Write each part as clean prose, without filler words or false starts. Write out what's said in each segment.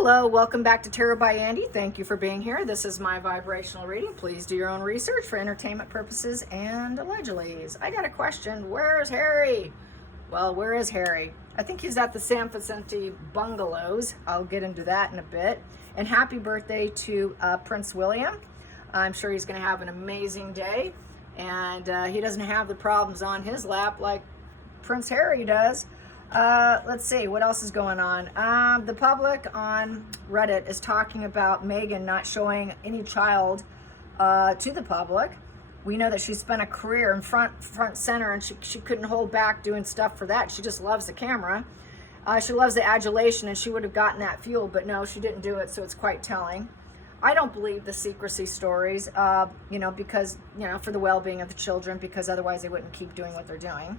Hello, welcome back to Tarot by Andy. Thank you for being here. This is my vibrational reading. Please do your own research for entertainment purposes and allegedly. I got a question. Where's Harry? Well, where is Harry? I think he's at the San Vicente Bungalows. I'll get into that in a bit. And happy birthday to Prince William. I'm sure he's going to have an amazing day. And he doesn't have the problems on his lap like Prince Harry does. Let's see, what else is going on? The public on Reddit is talking about Meghan not showing any child to the public. We know that she spent a career in front center, and she couldn't hold back doing stuff for that. She just loves the camera. She loves the adulation, and she would have gotten that fuel, but no, she didn't do it, so it's quite telling. I don't believe the secrecy stories, because, for the well-being of the children, because otherwise they wouldn't keep doing what they're doing.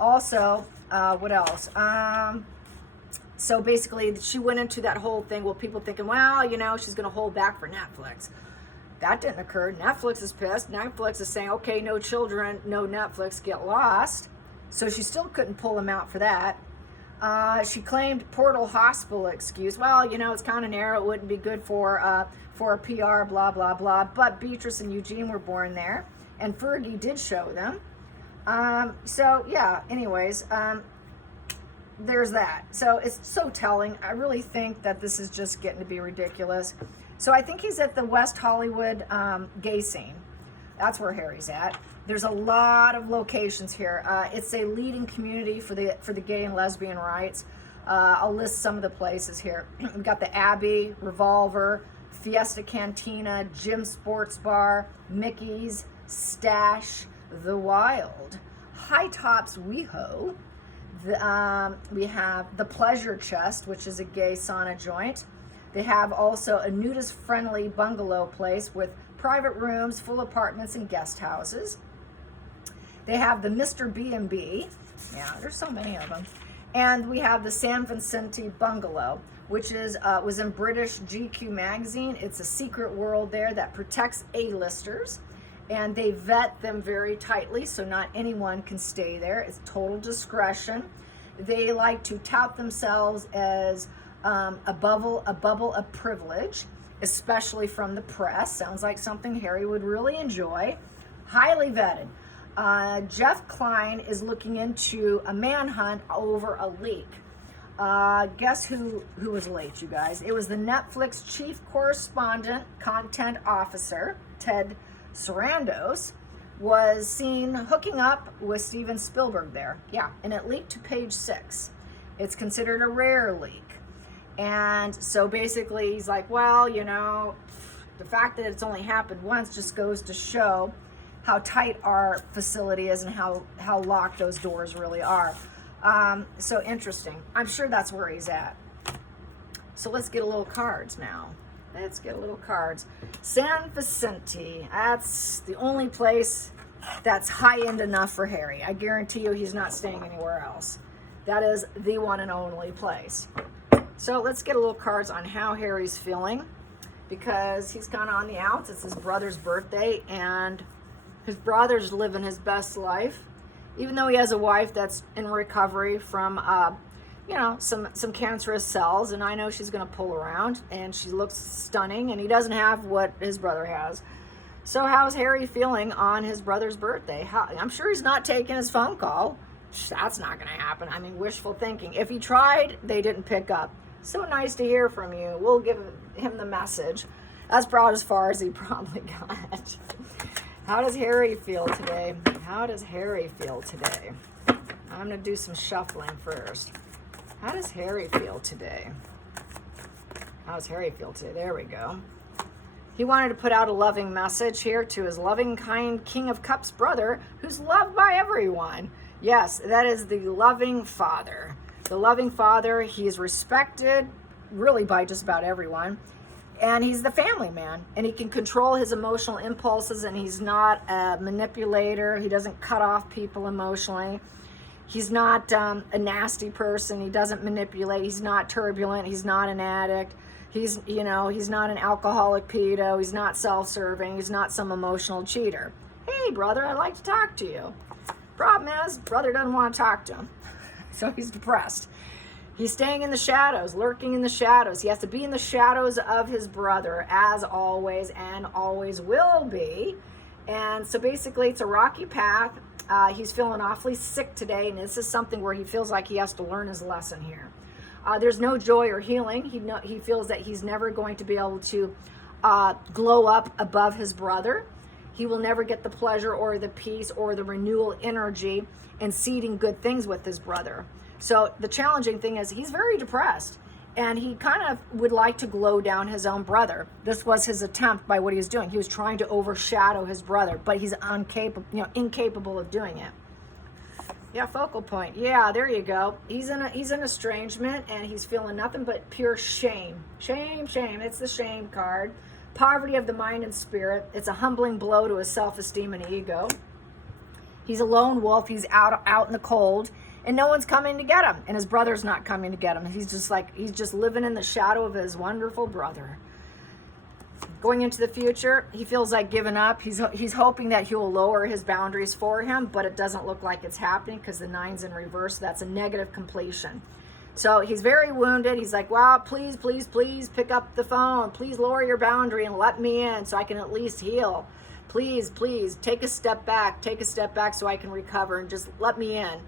Also, what else? So basically, she went into that whole thing, well, people thinking, well, she's going to hold back for Netflix. That didn't occur. Netflix is pissed. Netflix is saying, okay, no children, no Netflix, get lost. So she still couldn't pull them out for that. She claimed Portal Hospital excuse. Well, it's kind of narrow. It wouldn't be good for a PR, blah, blah, blah. But Beatrice and Eugene were born there. And Fergie did show them. There's that. So it's so telling. I really think that this is just getting to be ridiculous. So I think he's at the West Hollywood gay scene. That's where Harry's at. There's a lot of locations here. It's a leading community for the gay and lesbian rights. I'll list some of the places here. We've got the Abbey, Revolver, Fiesta Cantina, Jim Sports Bar, Mickey's, Stash, The Wild, High Tops WeHo. We have the Pleasure Chest, which is a gay sauna joint. They have also a nudist-friendly bungalow place with private rooms, full apartments, and guest houses. They have the Mr. B&B. Yeah, there's so many of them. And we have the San Vicente Bungalow, which was in British GQ magazine. It's a secret world there that protects A-listers. And they vet them very tightly, so not anyone can stay there. It's total discretion. They like to tout themselves as a bubble of privilege, especially from the press. Sounds like something Harry would really enjoy. Highly vetted. Jeff Klein is looking into a manhunt over a leak. Guess who was late, you guys? It was the Netflix chief correspondent, content officer, Ted Sarandos, was seen hooking up with Steven Spielberg there. Yeah, and it leaked to page 6. It's considered a rare leak. And so basically he's like, well, the fact that it's only happened once just goes to show how tight our facility is and how locked those doors really are. So interesting. I'm sure that's where he's at. So let's get a little cards now. Let's get a little cards. San Vicente. That's the only place that's high-end enough for Harry. I guarantee you he's not staying anywhere else. That is the one and only place. So let's get a little cards on how Harry's feeling, because he's kind of on the outs. It's his brother's birthday, and his brother's living his best life. Even though he has a wife that's in recovery from some cancerous cells, and I know she's going to pull around, and she looks stunning, and he doesn't have what his brother has. So how's Harry feeling on his brother's birthday? I'm sure he's not taking his phone call. That's not going to happen. I mean, wishful thinking. If he tried, they didn't pick up. So nice to hear from you. We'll give him the message. That's about as far as he probably got. How does Harry feel today? How does Harry feel today? I'm going to do some shuffling first. How does Harry feel today? How does Harry feel today? There we go. He wanted to put out a loving message here to his loving, kind King of Cups brother, who's loved by everyone. Yes, that is the loving father. The loving father, he is respected really by just about everyone. And he's the family man. And he can control his emotional impulses, and he's not a manipulator. He doesn't cut off people emotionally. He's not a nasty person. He doesn't manipulate. He's not turbulent. He's not an addict. He's not an alcoholic pedo. He's not self-serving. He's not some emotional cheater. Hey, brother, I'd like to talk to you. Problem is, brother doesn't want to talk to him. So he's depressed. He's staying in the shadows, lurking in the shadows. He has to be in the shadows of his brother, as always, and always will be. And so basically, it's a rocky path. He's feeling awfully sick today, and this is something where he feels like he has to learn his lesson here. There's no joy or healing. He feels that he's never going to be able to glow up above his brother. He will never get the pleasure or the peace or the renewal energy and seeding good things with his brother. So the challenging thing is he's very depressed, and he kind of would like to glow down his own brother. This was his attempt by what he was doing. He was trying to overshadow his brother, but he's incapable of doing it. Yeah, focal point. Yeah, there you go. He's in estrangement, and he's feeling nothing but pure shame. Shame. It's the shame card. Poverty of the mind and spirit. It's a humbling blow to his self-esteem and ego. He's a lone wolf. He's out in the cold, and no one's coming to get him, and his brother's not coming to get him. He's just living in the shadow of his wonderful brother. Going into the future, he feels like giving up. He's hoping that he will lower his boundaries for him, but it doesn't look like it's happening because the 9's in reverse. That's a negative completion. So he's very wounded. He's like, wow, please pick up the phone. Please lower your boundary and let me in so I can at least heal. Please, take a step back so I can recover and just let me in.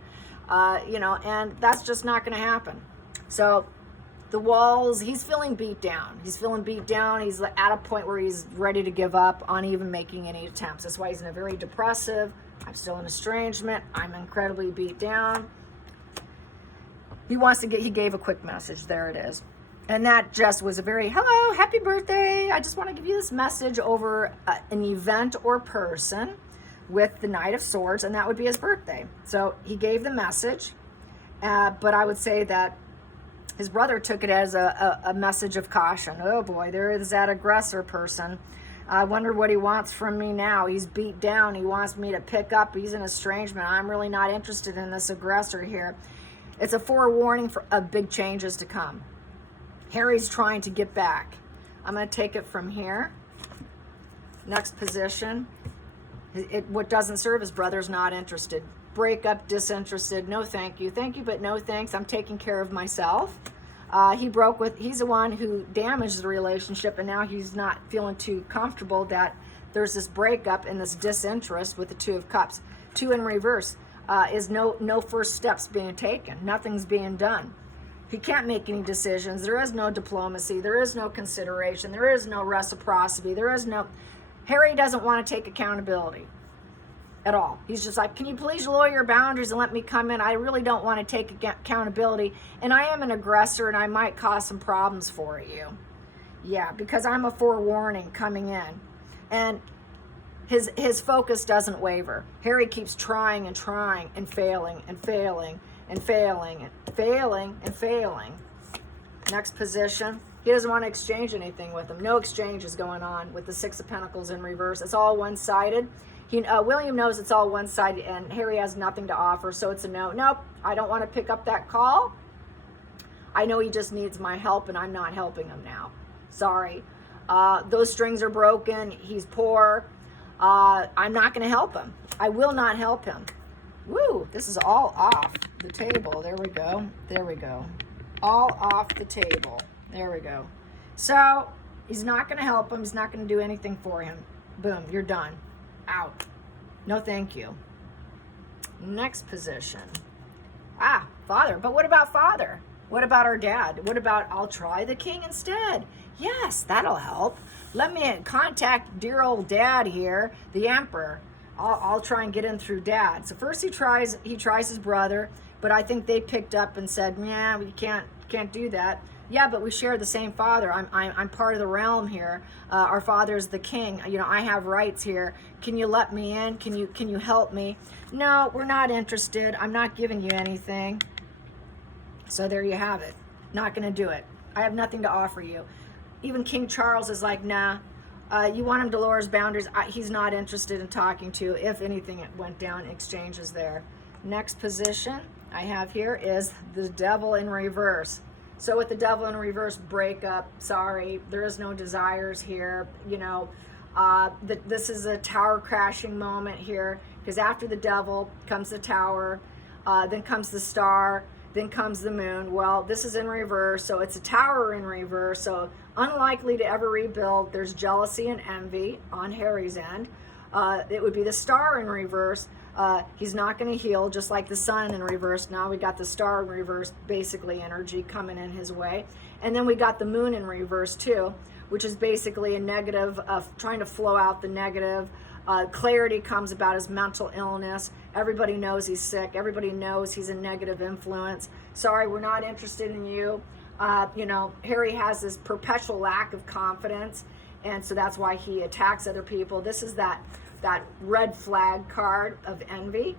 And that's just not going to happen. So the walls, he's feeling beat down. He's at a point where he's ready to give up on even making any attempts. That's why he's in a very depressive, I'm still in estrangement, I'm incredibly beat down. He gave a quick message. There it is. And that just was a very, hello, happy birthday. I just want to give you this message over an event or person with the Knight of Swords, and that would be his birthday. So he gave the message, but I would say that his brother took it as a message of caution. Oh boy, there is that aggressor person. I wonder what he wants from me now. He's beat down. He wants me to pick up. He's in estrangement. I'm really not interested in this aggressor here. It's a forewarning of big changes to come. Harry's trying to get back. I'm going to take it from here. Next position. What doesn't serve his brother's not interested. Break up, disinterested, no thank you. Thank you, but no thanks. I'm taking care of myself. He's the one who damaged the relationship, and now he's not feeling too comfortable that there's this breakup and this disinterest with the 2 of Cups. 2 in reverse is no first steps being taken. Nothing's being done. He can't make any decisions. There is no diplomacy. There is no consideration. There is no reciprocity. Harry doesn't want to take accountability at all. He's just like, can you please lower your boundaries and let me come in? I really don't want to take accountability, and I am an aggressor, and I might cause some problems for you. Yeah, because I'm a forewarning coming in. And his focus doesn't waver. Harry keeps trying and failing and failing and failing. Next position. He doesn't want to exchange anything with him. No exchange is going on with the 6 of Pentacles in reverse. It's all one-sided. William knows it's all one-sided, and Harry has nothing to offer, so it's a no. Nope, I don't want to pick up that call. I know he just needs my help, and I'm not helping him now. Sorry. Those strings are broken. He's poor. I'm not going to help him. I will not help him. Woo, this is all off the table. There we go. All off the table. There we go. So he's not going to help him. He's not going to do anything for him. Boom, you're done. Out. No thank you. Next position. Father. But what about father? What about our dad? What about I'll try the king instead? Yes, that'll help. Let me contact dear old dad here, the emperor. I'll try and get in through dad. So first he tries his brother, but I think they picked up and said, yeah, we can't do that. Yeah, but we share the same father. I'm part of the realm here. Our father's the king. I have rights here. Can you let me in? Can you help me? No, we're not interested. I'm not giving you anything. So there you have it. Not going to do it. I have nothing to offer you. Even King Charles is like, nah. You want him to lower his boundaries. He's not interested in talking to you. If anything, it went down. Exchanges there. Next position I have here is the devil in reverse. So with the devil in reverse, breakup, sorry, there is no desires here. This is a tower crashing moment here, because after the devil comes the tower, then comes the star, Then comes the moon. Well, this is in reverse, so it's a tower in reverse, so unlikely to ever rebuild. There's jealousy and envy on Harry's end. It would be the star in reverse. He's not going to heal, just like the sun in reverse. Now we got the star in reverse, basically energy coming in his way. And then we got the moon in reverse too, which is basically a negative of trying to flow out the negative. Clarity comes about his mental illness. Everybody knows he's sick. Everybody knows he's a negative influence. Sorry, we're not interested in you. Harry has this perpetual lack of confidence, and so that's why he attacks other people. This is that red flag card of envy,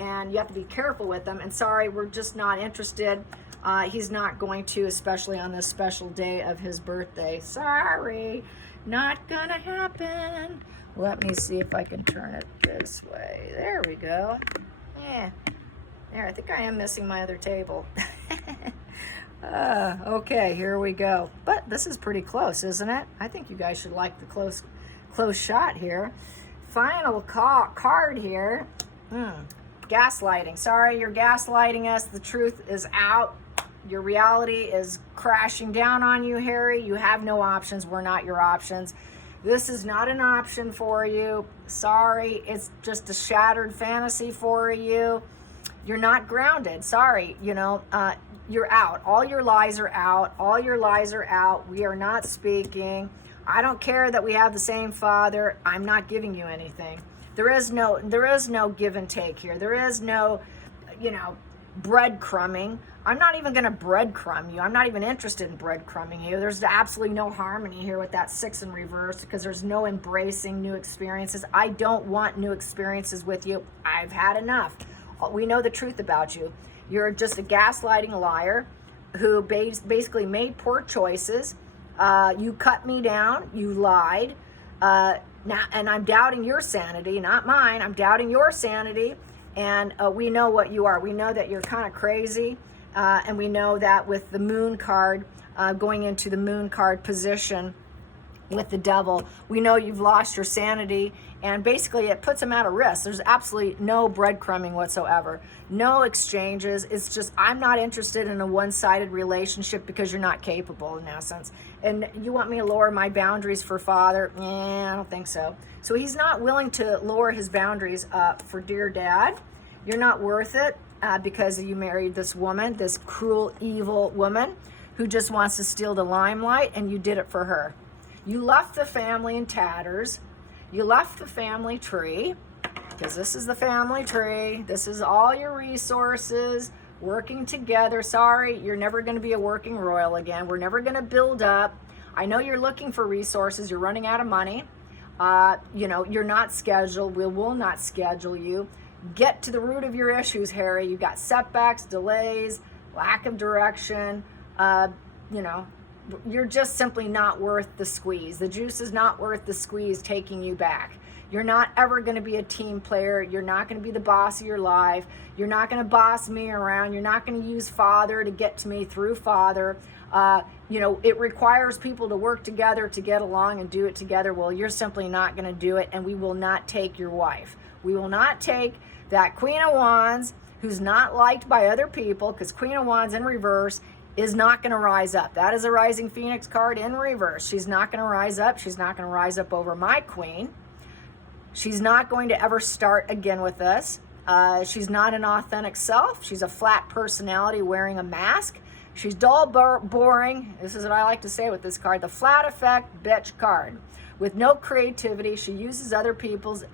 and you have to be careful with them. And sorry, we're just not interested. He's not going to, especially on this special day of his birthday. Sorry, not gonna happen. Let me see if I can turn it this way. There we go. Yeah. There, I think I am missing my other table. Okay, here we go. But this is pretty close, isn't it? I think you guys should like the close shot here. Final card here. Gaslighting. Sorry, you're gaslighting us. The truth is out. Your reality is crashing down on you, Harry. You have no options. We're not your options. This is not an option for you. Sorry, it's just a shattered fantasy for you. You're not grounded. Sorry, you're out. All your lies are out. All your lies are out. We are not speaking. I don't care that we have the same father. I'm not giving you anything. There is no give and take here. There is no, breadcrumbing. I'm not even going to breadcrumb you. I'm not even interested in breadcrumbing you. There's absolutely no harmony here with that 6 in reverse because there's no embracing new experiences. I don't want new experiences with you. I've had enough. We know the truth about you. You're just a gaslighting liar who basically made poor choices. You cut me down. You lied. Now, and I'm doubting your sanity, not mine. I'm doubting your sanity. And we know what you are. We know that you're kind of crazy. And we know that with the moon card, going into the moon card position with the devil, we know you've lost your sanity, and basically it puts him at a risk. There's absolutely no breadcrumbing whatsoever, no exchanges. It's just, I'm not interested in a one-sided relationship because you're not capable in essence. And you want me to lower my boundaries for father? I don't think so. So he's not willing to lower his boundaries for dear dad. You're not worth it. Because you married this woman, this cruel, evil woman who just wants to steal the limelight, and you did it for her. You left the family in tatters. You left the family tree, because this is the family tree. This is all your resources working together. Sorry, you're never going to be a working royal again. We're never going to build up. I know you're looking for resources. You're running out of money. You're not scheduled. We will not schedule you. Get to the root of your issues, Harry. You've got setbacks, delays, lack of direction. You're just simply not worth the squeeze. The juice is not worth the squeeze taking you back. You're not ever going to be a team player. You're not going to be the boss of your life. You're not going to boss me around. You're not going to use father to get to me through father. It requires people to work together to get along and do it together. Well, you're simply not going to do it, and we will not take your wife. We will not take that Queen of Wands who's not liked by other people, because Queen of Wands in reverse is not going to rise up. That is a rising Phoenix card in reverse. She's not going to rise up. She's not going to rise up over my queen. She's not going to ever start again with us. She's not an authentic self. She's a flat personality wearing a mask. She's dull, boring. This is what I like to say with this card, the flat effect bitch card. With no creativity, she uses other people's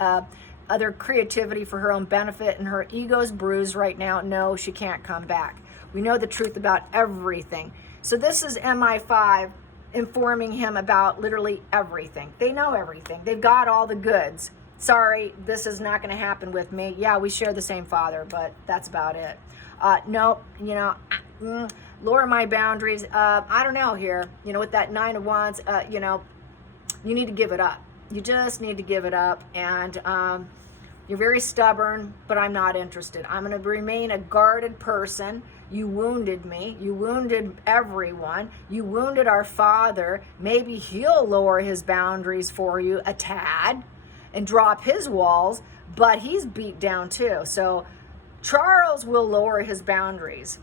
other creativity for her own benefit, and her ego's bruised right now. No, she can't come back. We know the truth about everything. So this is MI5 informing him about literally everything. They know everything. They've got all the goods. Sorry, this is not going to happen with me. Yeah, we share the same father, but that's about it. No, lower my boundaries. I don't know here. With that 9 of Wands, you need to give it up. You just need to give it up. And you're very stubborn, but I'm not interested. I'm going to remain a guarded person. You wounded me. You wounded everyone. You wounded our father. Maybe he'll lower his boundaries for you a tad and drop his walls, but he's beat down too. So Charles will lower his boundaries.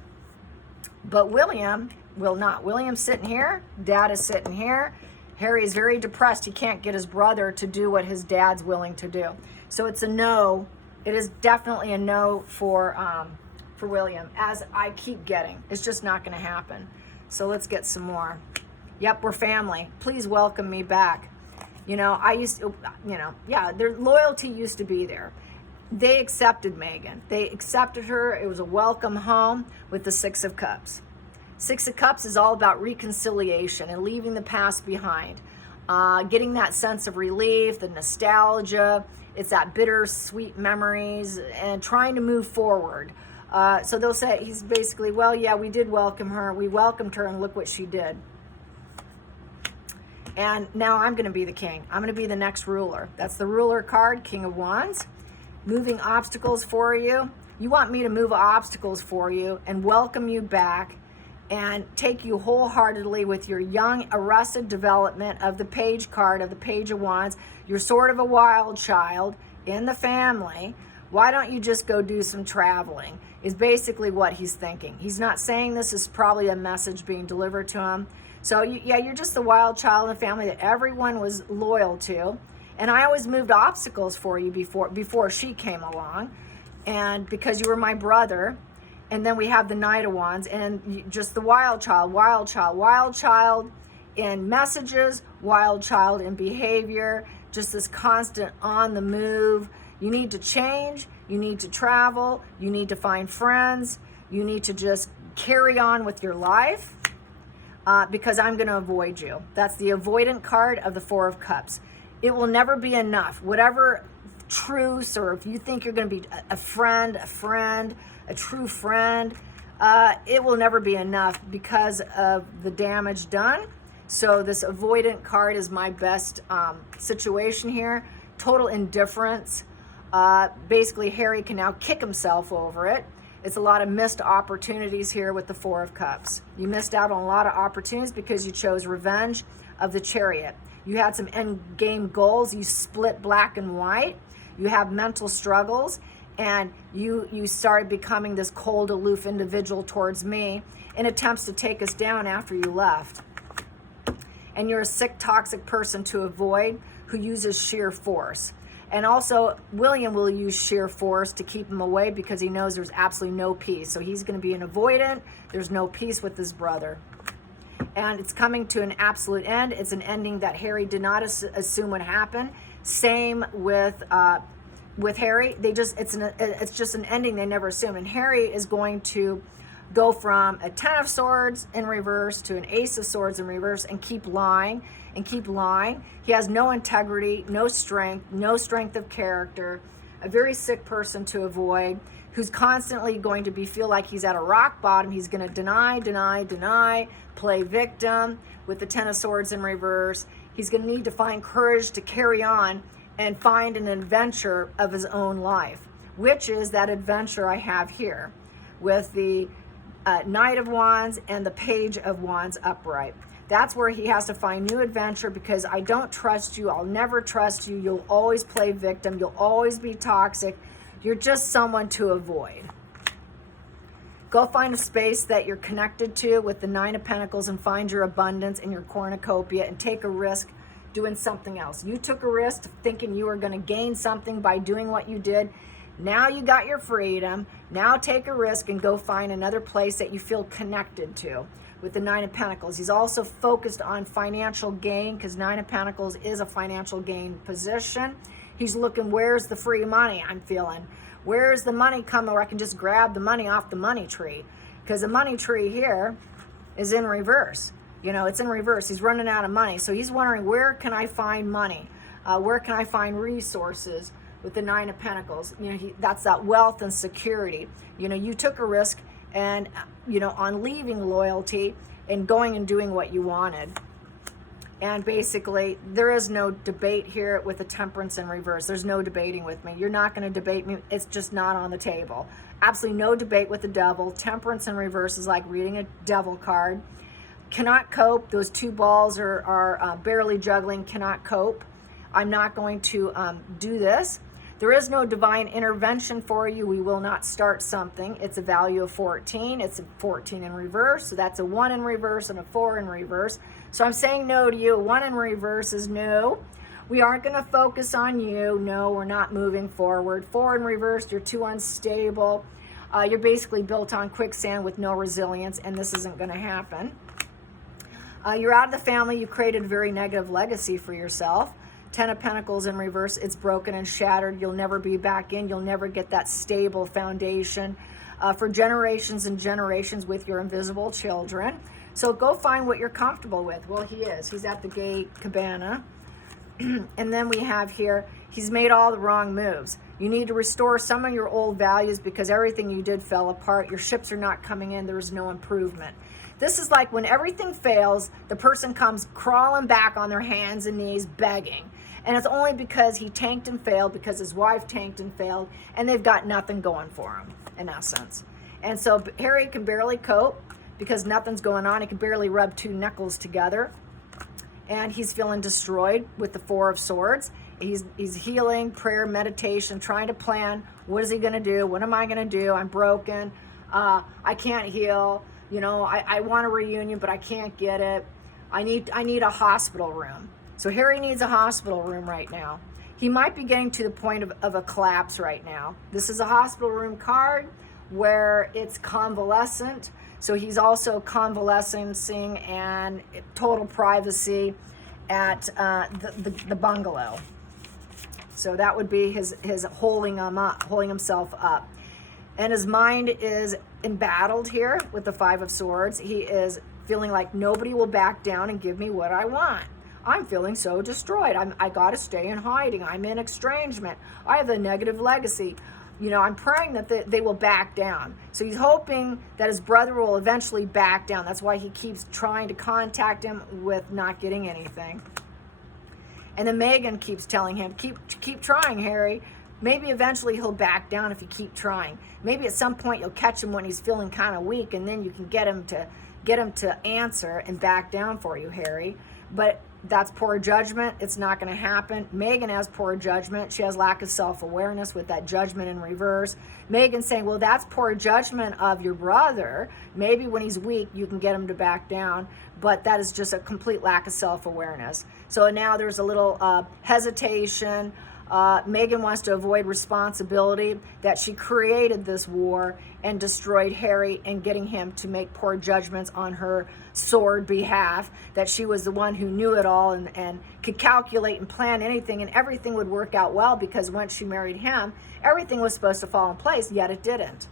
But William will not. William's sitting here. Dad is sitting here. Harry is very depressed. He can't get his brother to do what his dad's willing to do. So it's a no. It is definitely a no for William, as I keep getting. It's just not going to happen. So let's get some more. Yep, we're family. Please welcome me back. You know, I used to, you know, yeah, their loyalty used to be there. They accepted Megan. They accepted her. It was a welcome home with the Six of Cups. Six of Cups is all about reconciliation and leaving the past behind. Getting that sense of relief, the nostalgia. It's that bittersweet memories and trying to move forward. So they'll say, he's basically, well, yeah, we did welcome her. We welcomed her and look what she did. And now I'm going to be the king. I'm going to be the next ruler. That's the ruler card, King of Wands. Moving obstacles for you. You want me to move obstacles for you and welcome you back and take you wholeheartedly with your young, arrested development of the Page card, of the Page of Wands. You're sort of a wild child in the family. Why don't you just go do some traveling? Is basically what he's thinking. He's not saying this, is probably a message being delivered to him. So yeah, you're just the wild child in the family that everyone was loyal to. And I always moved obstacles for you before she came along. And because you were my brother. And then we have the Knight of Wands and just the wild child, wild child, wild child in messages, wild child in behavior, just this constant on the move. You need to change, you need to travel, you need to find friends, you need to just carry on with your life because I'm going to avoid you. That's the avoidant card of the Four of Cups. It will never be enough. Whatever truce, or if you think you're going to be a friend, a true friend, it will never be enough because of the damage done. So this avoidant card is my best situation here. Total indifference. Basically, Harry can now kick himself over it. It's a lot of missed opportunities here with the Four of Cups. You missed out on a lot of opportunities because you chose revenge of the Chariot. You had some end game goals. You split black and white. You have mental struggles. And you started becoming this cold, aloof individual towards me in attempts to take us down after you left. And you're a sick, toxic person to avoid who uses sheer force. And also, William will use sheer force to keep him away because he knows there's absolutely no peace. So he's going to be an avoidant. There's no peace with his brother. And it's coming to an absolute end. It's an ending that Harry did not assume would happen. Same with Harry. It's just an ending they never assumed. And Harry is going to go from a 10 of Swords in reverse to an Ace of Swords in reverse and keep lying and keep lying. He has no integrity, no strength of character, a very sick person to avoid, who's constantly going to feel like he's at a rock bottom. He's going to deny, play victim with the 10 of Swords in reverse. He's going to need to find courage to carry on and find an adventure of his own life, which is that adventure I have here with the Knight of Wands and the Page of Wands upright. That's where he has to find new adventure because I don't trust you. I'll never trust you. You'll always play victim. You'll always be toxic. You're just someone to avoid. Go find a space that you're connected to with the Nine of Pentacles and find your abundance and your cornucopia and take a risk doing something else. You took a risk thinking you were going to gain something by doing what you did. Now you got your freedom. Now take a risk and go find another place that you feel connected to with the Nine of Pentacles. He's also focused on financial gain because Nine of Pentacles is a financial gain position. He's looking, where's the free money I'm feeling? Where's the money coming where I can just grab the money off the money tree? Because the money tree here is in reverse. You know, it's in reverse. He's running out of money. So he's wondering, where can I find money? Where can I find resources with the Nine of Pentacles? You know, that's that wealth and security. You know, you took a risk and, you know, on leaving loyalty and going and doing what you wanted. And basically, there is no debate here with the Temperance in reverse. There's no debating with me. You're not going to debate me. It's just not on the table. Absolutely no debate with the Devil. Temperance in reverse is like reading a Devil card. Cannot cope. Those two balls are barely juggling. Cannot cope. I'm not going to do this. There is no divine intervention for you. We will not start something. It's a value of 14. It's a 14 in reverse. So that's a 1 in reverse and a 4 in reverse. So I'm saying no to you. 1 in reverse is no. We aren't going to focus on you. No, we're not moving forward. 4 in reverse, you're too unstable. You're basically built on quicksand with no resilience, and this isn't going to happen. You're out of the family. You created a very negative legacy for yourself. 10 of Pentacles in reverse. It's broken and shattered. You'll never be back in. You'll never get that stable foundation for generations and generations with your invisible children. So go find what you're comfortable with. Well, he is. He's at the gay cabana. And then we have here, he's made all the wrong moves. You need to restore some of your old values because everything you did fell apart. Your ships are not coming in. There is no improvement. This is like when everything fails, the person comes crawling back on their hands and knees begging. And it's only because he tanked and failed, because his wife tanked and failed, and they've got nothing going for him, in essence. And so Harry can barely cope because nothing's going on. He can barely rub 2 knuckles together. And he's feeling destroyed with the 4 of Swords. He's healing, prayer, meditation, trying to plan. What is he going to do? What am I going to do? I'm broken. I can't heal. You know, I want a reunion, but I can't get it. I need a hospital room. So Harry needs a hospital room right now. He might be getting to the point of a collapse right now. This is a hospital room card where it's convalescent. So he's also convalescing and total privacy at the bungalow. So that would be his holding himself up. And his mind is embattled here with the 5 of Swords. He is feeling like nobody will back down and give me what I want. I'm feeling so destroyed. I got to stay in hiding. I'm in estrangement. I have a negative legacy. You know, I'm praying that they will back down. So he's hoping that his brother will eventually back down. That's why he keeps trying to contact him with not getting anything. And then Megan keeps telling him, keep trying, Harry. Maybe eventually he'll back down if you keep trying. Maybe at some point you'll catch him when he's feeling kind of weak, and then you can get him to answer and back down for you, Harry. But that's poor judgment. It's not going to happen. Megan has poor judgment. She has lack of self-awareness with that judgment in reverse. Megan's saying, well, that's poor judgment of your brother. Maybe when he's weak, you can get him to back down. But that is just a complete lack of self-awareness. So now there's a little hesitation. Megan wants to avoid responsibility that she created this war and destroyed Harry and getting him to make poor judgments on her sword behalf, that she was the one who knew it all and could calculate and plan anything, and everything would work out well because once she married him, everything was supposed to fall in place, yet it didn't.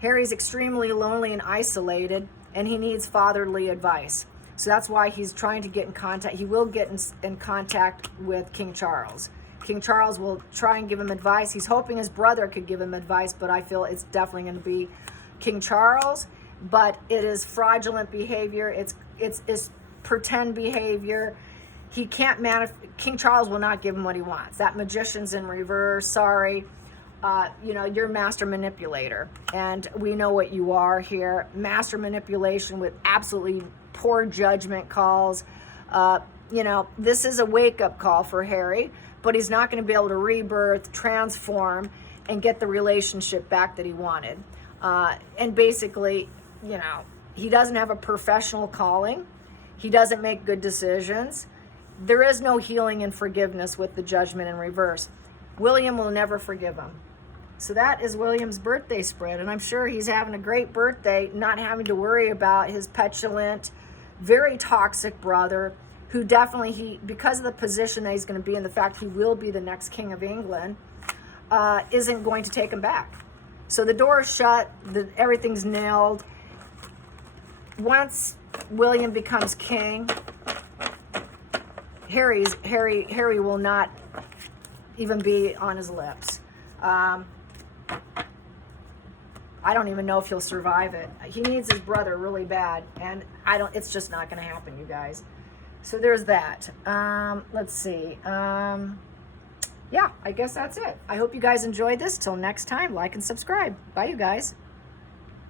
Harry's extremely lonely and isolated, and he needs fatherly advice. So that's why he's trying to get in contact. He will get in contact with King Charles. King Charles will try and give him advice. He's hoping his brother could give him advice, but I feel it's definitely going to be King Charles. But it is fraudulent behavior. It's pretend behavior. He can't King Charles will not give him what he wants. That Magician's in reverse. Sorry. You're master manipulator. And we know what you are here. Master manipulation with absolutely poor judgment calls. This is a wake-up call for Harry, but he's not going to be able to rebirth, transform, and get the relationship back that he wanted. And basically, he doesn't have a professional calling. He doesn't make good decisions. There is no healing and forgiveness with the judgment in reverse. William will never forgive him. So that is William's birthday spread, and I'm sure he's having a great birthday, not having to worry about his petulant, very toxic brother, who definitely, because of the position that he's going to be in, the fact he will be the next King of England, isn't going to take him back. So the door is shut, everything's nailed. Once William becomes king, Harry will not even be on his lips. I don't even know if he'll survive it. He needs his brother really bad, and it's just not going to happen, you guys. So there's that. Let's see. Yeah, I guess that's it. I hope you guys enjoyed this. Till next time, like and subscribe. Bye, you guys.